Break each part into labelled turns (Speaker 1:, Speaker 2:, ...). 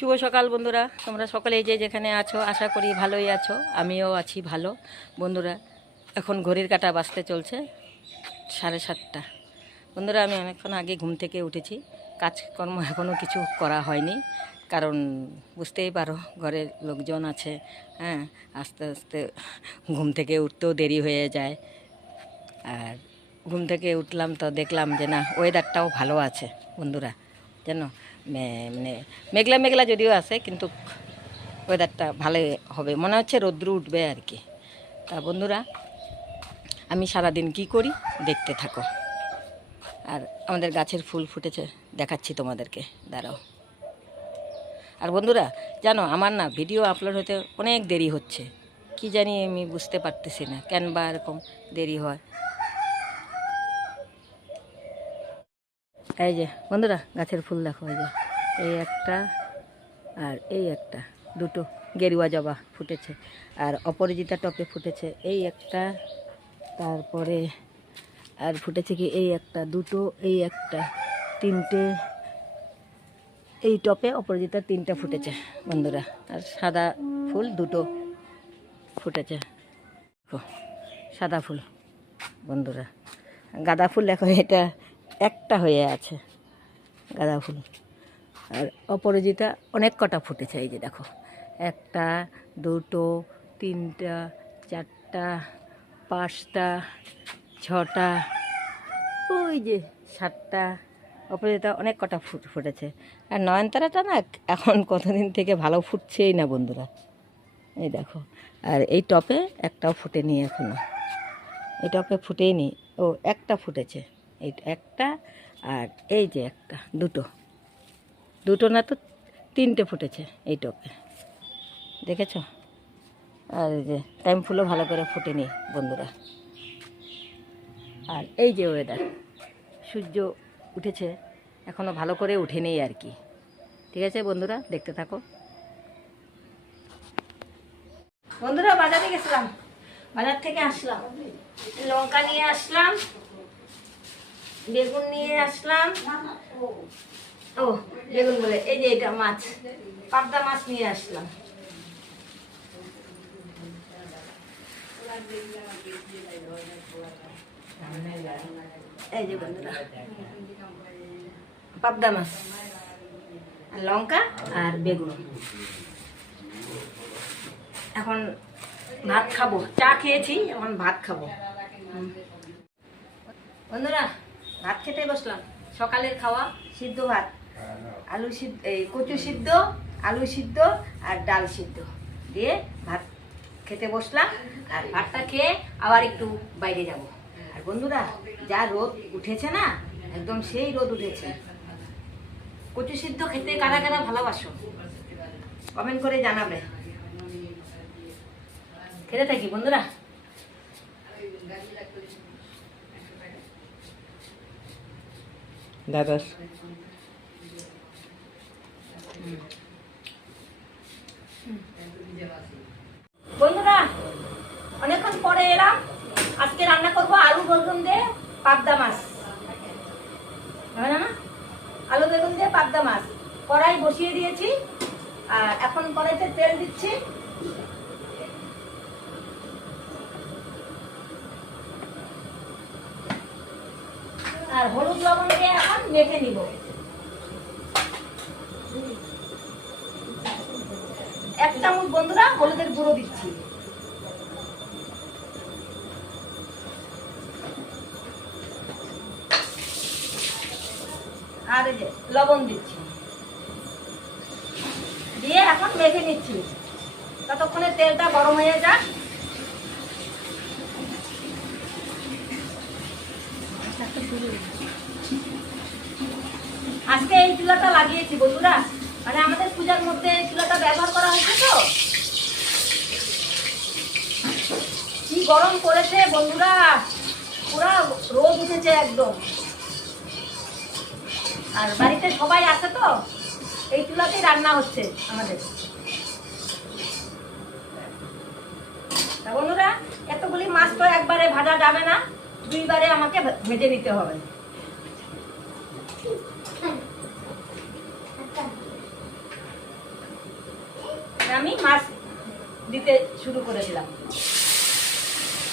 Speaker 1: শুভ সকাল বন্ধুরা। তোমরা সকলেই যে যেখানে আছো, আশা করি ভালোই আছো। আমিও আছি ভালো। বন্ধুরা, এখন ঘড়ির কাটা বাজতে চলছে সাড়ে সাতটা। বন্ধুরা, আমি অনেকক্ষণ আগে ঘুম থেকে উঠেছি। কাজকর্ম এখনও কিছু করা হয়নি। কারণ বুঝতেই পারো, ঘরের লোকজন আছে হ্যাঁ আস্তে আস্তে ঘুম থেকে উঠতেও দেরি হয়ে যায়। আর ঘুম থেকে উঠলাম তো দেখলাম যে না ওয়েদারটাও ভালো আছে, বন্ধুরা। জানো? মানে মেঘলা মেঘলা যদিও আছে, কিন্তু ওয়েদারটা ভালোই হবে। মনে হচ্ছে রৌদ্র উঠবে আর কি। তা বন্ধুরা, আমি সারাদিন কি করি? দেখতে থাকো। আর আমাদের গাছের ফুল ফুটেছে, দেখাচ্ছি তোমাদেরকে। দাঁড়াও। আর বন্ধুরা, জানো, আমার না ভিডিও আপলোড হতে অনেক দেরি হচ্ছে। কি জানি আমি বুঝতে পারতেছি না, কেন বা এরকম দেরি হয়। এই যে, বন্ধুরা, গাছের ফুল দেখো, এই যে, এই একটা আর এই একটা, দুটো গেরুয়া জবা ফুটেছে, আর অপরাজিতা টপে ফুটেছে এই একটা, তারপরে আর ফুটেছে কি এই একটা, দুটো, এই একটা, তিনটে, এই টপে অপরাজিতা তিনটা ফুটেছে, বন্ধুরা, আর সাদা ফুল দুটো ফুটেছে সাদা ফুল, বন্ধুরা, গাঁদা ফুল দেখো, এটা একটা হয়ে আছে গাঁদা ফুল। আর অপরাজিতা অনেক কটা ফুটেছে এই যে দেখো। একটা, দুটো, তিনটা, চারটা, পাঁচটা, ছটা, ওই যে সাতটা। অপরাজিতা অনেক কটা ফুট ফুটেছে। আর নয়নতারাটা না এখন কতদিন থেকে ভালো ফুটছেই না বন্ধুরা। এই দেখো। আর এই টপে একটাও ফুটেনি এখনও। এই টপে ফুটেই নি ও একটা ফুটেছে। এই একটা আর এই যে একটা, দুটো। দুটো না তো তিনটে ফুটেছে এই টপে দেখেছ? আর এই যে টাইম ফুলও ভালো করে ফুটেনি বন্ধুরা। আর এই যে ওয়েদার সূর্য উঠেছে এখনও ভালো করে উঠেনি আর কি। ঠিক আছে বন্ধুরা, দেখতে থাকো। বন্ধুরা বাজারে গেছিলাম। বাজার থেকে আসলাম। লঙ্কা নিয়ে আসলাম। বেগুন নিয়ে আসলাম। ও, বেগুন বলে, এই যে এটা মাছ, পাবদা মাছ নিয়ে আসলাম। এই যে বন্ধুরা, পাবদা মাছ লঙ্কা আর বেগুন। এখন ভাত খাব, চা খেয়েছি, এখন ভাত খাব। বন্ধুরা ভাত খেতে বসলাম। সকালের খাওয়া সিদ্ধ ভাত। আলু সিদ্ধ, এই কচু সিদ্ধ, আলু সিদ্ধ আর ডাল সিদ্ধ দিয়ে ভাত খেতে বসলাম আর ভাতটা খেয়ে আবার একটু বাইরে যাব। আর বন্ধুরা, যা রোদ উঠেছে না, একদম সেই রোদ উঠেছে। কচু সিদ্ধ খেতে কারা কারা ভালোবাসো? কমেন্ট করে জানাবে। খেতে থাকি বন্ধুরা।
Speaker 2: দাদাস
Speaker 1: বন্ধুরা, অনেকক্ষণ পরে এলাম। আজকে রান্না করব আলু বেগুন দিয়ে পাবদা মাছ। হবে? আলু বেগুন দিয়ে পাবদা মাছ। কড়াই বসিয়ে দিয়েছি, আর এখন কড়াইতে তেল দিচ্ছি। আর হলুদ লবণ দিয়ে এখন মেখে নিব। এক চামচ বন্ধুরা হলুদের গুঁড়ো দিচ্ছি। আর এই যে লবণ দিচ্ছি। দিয়ে এখন মেখে নিচ্ছি। ততক্ষণে তেলটা গরম হয়ে যাক আজকে এই চুলাটা লাগিয়েছি বন্ধুরা মানে আমাদের পূজার মধ্যে এই চুলাটা ব্যবহার করা হয়েছে তো কি গরম করেছে বন্ধুরা। পুরা রোদ উঠেছে একদম। আর বাড়িতে সবাই আছে তো? এই চুলাতেই রান্না হচ্ছে আমাদের। বন্ধুরা, এতগুলি মাছ তো একবারে ভাজা যাবে না, দুইবারে আমাকে ভেজে নিতে হবে। আমি মাছ দিতে শুরু করে দিলাম।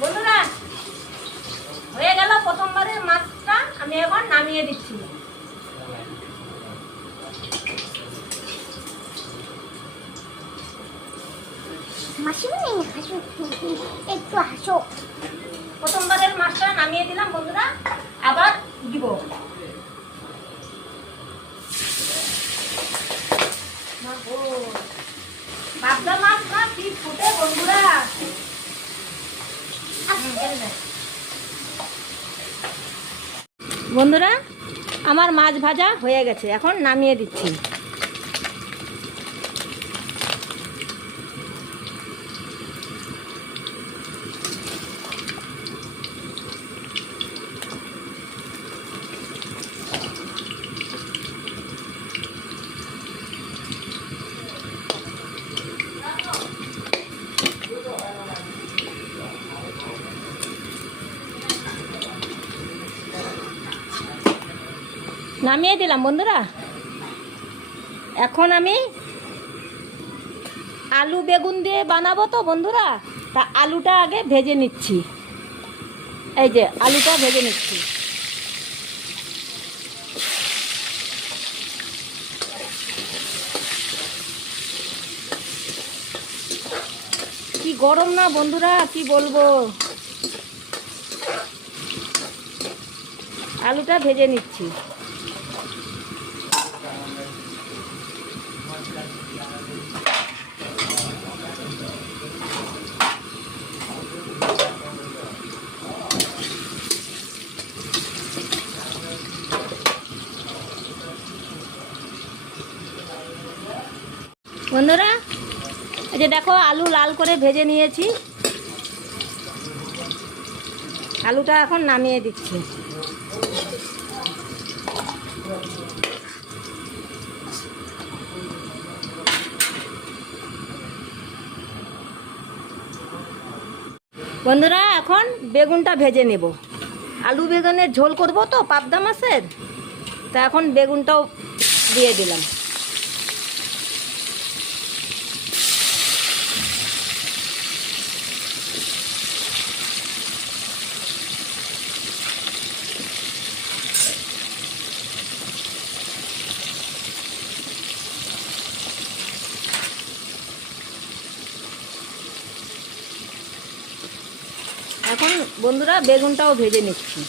Speaker 1: বন্ধুরা হয়ে গেল প্রথমবারের মাছটা আমি এখন নামিয়ে দিচ্ছি
Speaker 2: একটু হাসো
Speaker 1: প্রথমবারের মাছটা নামিয়ে দিলাম বন্ধুরা। আবার দিব। মাছ না কি ফুটে বন্ধুরা। বন্ধুরা আমার মাছ ভাজা হয়ে গেছে। এখন নামিয়ে দিচ্ছি। নামিয়ে দিলাম, বন্ধুরা। এখন আমি আলু বেগুন দিয়ে বানাবো তো, বন্ধুরা। তা আলুটা আগে ভেজে নিচ্ছি। এই যে, আলুটা ভেজে নিচ্ছি। কি গরম না, বন্ধুরা, কি বলব? আলুটা ভেজে নিচ্ছি বন্ধুরা এই যে দেখো আলু লাল করে ভেজে নিয়েছি। আলুটা এখন নামিয়ে দিচ্ছি। বন্ধুরা, এখন বেগুনটা ভেজে নেব। আলু বেগুনের ঝোল করব তো, পাবদা মাছের? তা এখন বেগুনটাও দিয়ে দিলাম। এখন বন্ধুরা বেগুনটাও ভেজে নিচ্ছি।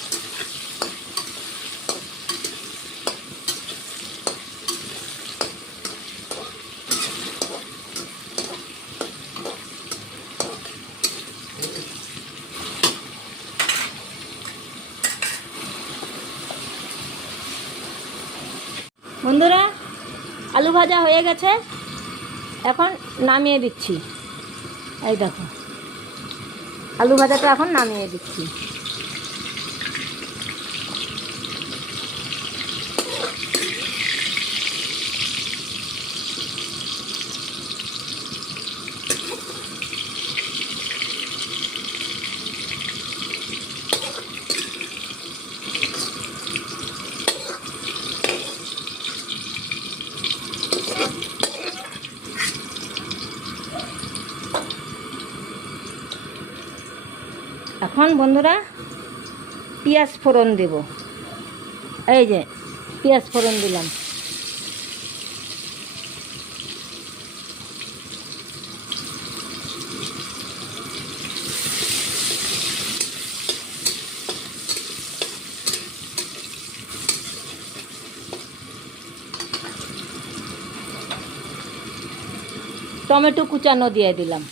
Speaker 1: বন্ধুরা, আলু ভাজা হয়ে গেছে। এখন নামিয়ে দিচ্ছি। এই দেখো। আলু ভাজাটা এখন নামিয়ে দিচ্ছি। এখন বন্ধুরা পেঁয়াজ ফোড়ন দেব। এই যে পেঁয়াজ ফোড়ন দিলাম। টমেটো কুচানো দিয়ে দিলাম।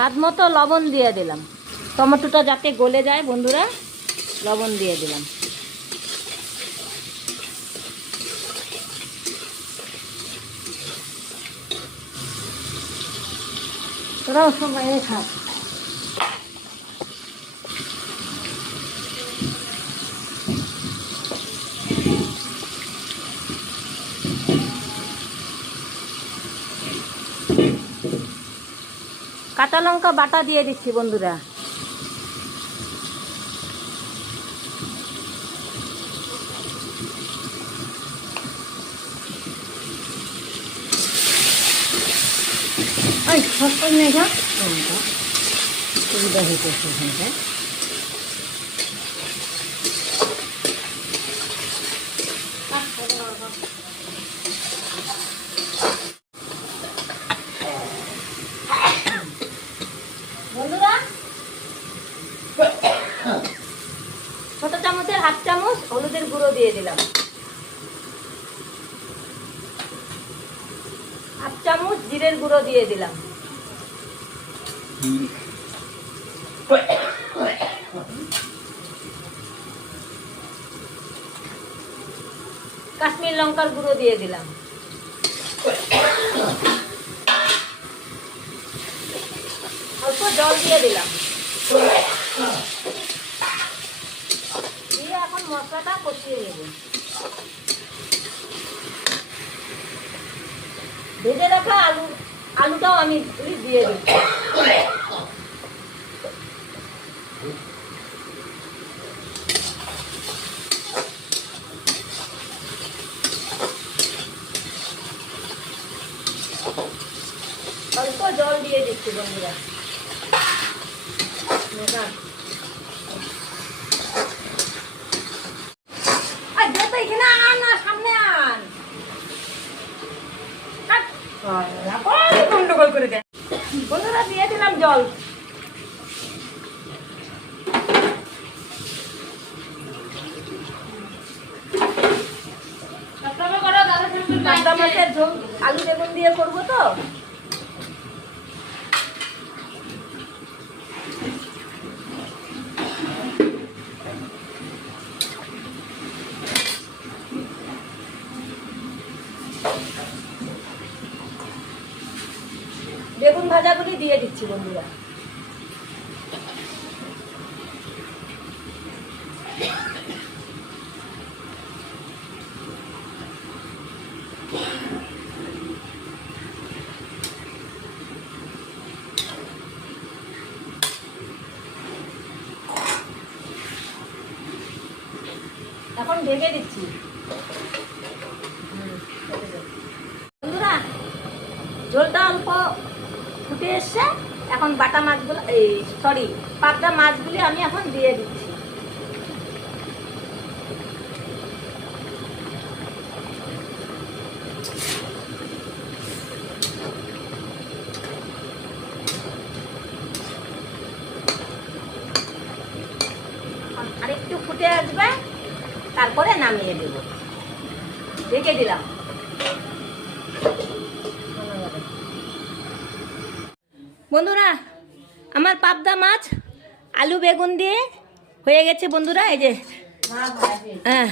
Speaker 1: স্বাদ মতো লবণ দিয়ে দিলাম। টমেটোটা যাতে গলে যায়, বন্ধুরা, লবণ দিয়ে দিলাম। তোরাও সবাই খা কাঁচা লঙ্কা বাটা দিয়ে দিচ্ছি বন্ধুরা। ওই সস্তায় নেই যা। সুবিধা হয়েছে ওখানটায় বন্ধুরা ছোট চামচের হাফ চামচ হলুদের গুঁড়ো দিয়ে দিলাম হাফ চামচ জিরের গুঁড়ো দিয়ে দিলাম। কাশ্মীর লঙ্কার গুঁড়ো দিয়ে দিলাম। অল্প জল দিয়ে দিলাম। দিয়ে এখন মশলাটা কষিয়ে নেব। ভেজে রাখা আলু আলুটাও আমি দিয়ে দিচ্ছি অল্প জল দিয়ে দিচ্ছি বন্ধুরা না আর দে তো এখানে আন না সামনে আন কাট। আল্লাহ, বড় গন্ডগোল করে দেয় দিলাম জল। মাছের ঝোল আলু বেগুন দিয়ে করব তো বেগুন ভাজাগুলি দিয়ে দিচ্ছি বন্ধুরা এখন ঢেকে দিচ্ছি হুম, ঢেকে দে। বন্ধুরা ঝোলটা অল্প ফুটে এসছে এখন বাটা মাছগুলো এই সরি পাবদা মাছগুলি আমি এখন দিয়ে দিচ্ছি আরেকটু ফুটে আসবে তারপরে নামিয়ে দেব রেখে দিলাম বন্ধুরা আমার পাবদা মাছ আলু বেগুন দিয়ে হয়ে গেছে বন্ধুরা এই যে হ্যাঁ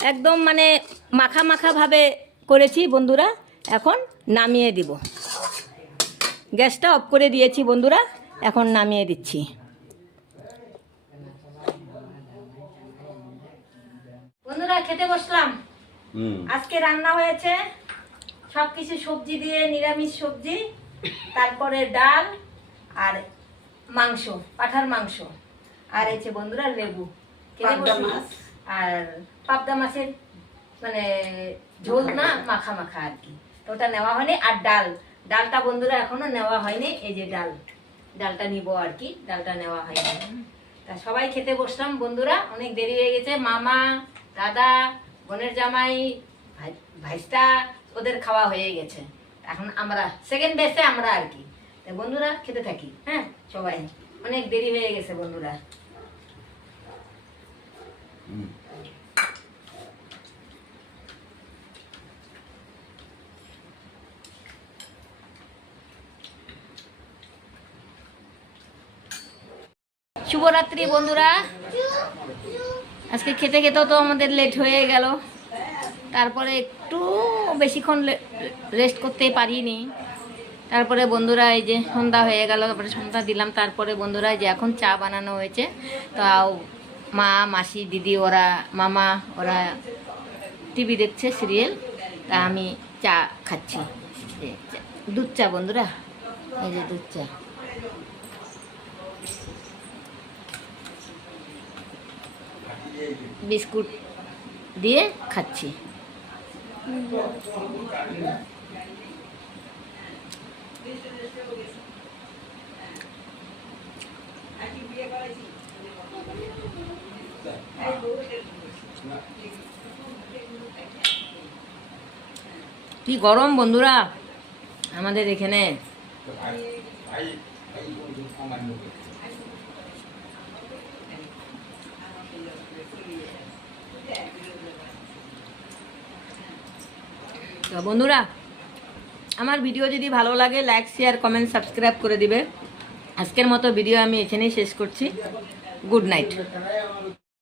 Speaker 1: একদম মানে মাখা মাখা ভাবে করেছি বন্ধুরা এখন নামিয়ে দিব। গ্যাসটা অফ করে দিয়েছি বন্ধুরা এখন নামিয়ে দিচ্ছি। বন্ধুরা খেতে বসলাম। আজকে রান্না হয়েছে সব কিছু সবজি দিয়ে নিরামিষ সবজি তারপরে ডাল আর মাংস পাঠার মাংস। আর এই যে বন্ধুরা লেবু। আর পাবদা মাছের মানে ঝোল না মাখা মাখা আর কি। তো ওটা নেওয়া হয়নি। আর ডাল। ডালটা বন্ধুরা এখনও নেওয়া হয়নি। এই যে ডাল। ডালটা নিব আর কি। ডালটা নেওয়া হয়নি। তা সবাই খেতে বসলাম। বন্ধুরা অনেক দেরি হয়ে গেছে। মামা দাদা বোনের জামাই ভাই- ভাইস্তা ওদের খাওয়া হয়ে গেছে। এখন আমরা সেকেন্ড বেসে আমরা আর কি। বন্ধুরা খেতে থাকি হ্যাঁ? সবাই। অনেক দেরি হয়ে গেছে বন্ধুরা। শুভরাত্রি বন্ধুরা। আজকে খেতে খেতেও তো আমাদের লেট হয়ে গেল। তারপরে একটু বেশিক্ষণ রেস্ট করতে পারিনি। তারপরে বন্ধুরা এই যে সন্ধ্যা হয়ে গেল, তারপরে সন্ধ্যা দিলাম, তারপরে বন্ধুরা যে এখন চা বানানো হয়েছে। তাও মা, মাসি, দিদি, ওরা, মামা, ওরা টিভি দেখছে, সিরিয়াল। তা আমি চা খাচ্ছি। দুধ চা বন্ধুরা, এই যে দুধ চা। বিস্কুট দিয়ে খাচ্ছি। কি গরম বন্ধুরা? আমাদের এখানে। তো বন্ধুরা আমার ভিডিও যদি ভালো লাগে লাইক শেয়ার কমেন্ট সাবস্ক্রাইব করে দিবে। আজকের মতো ভিডিও আমি এখানেই শেষ করছি। Good night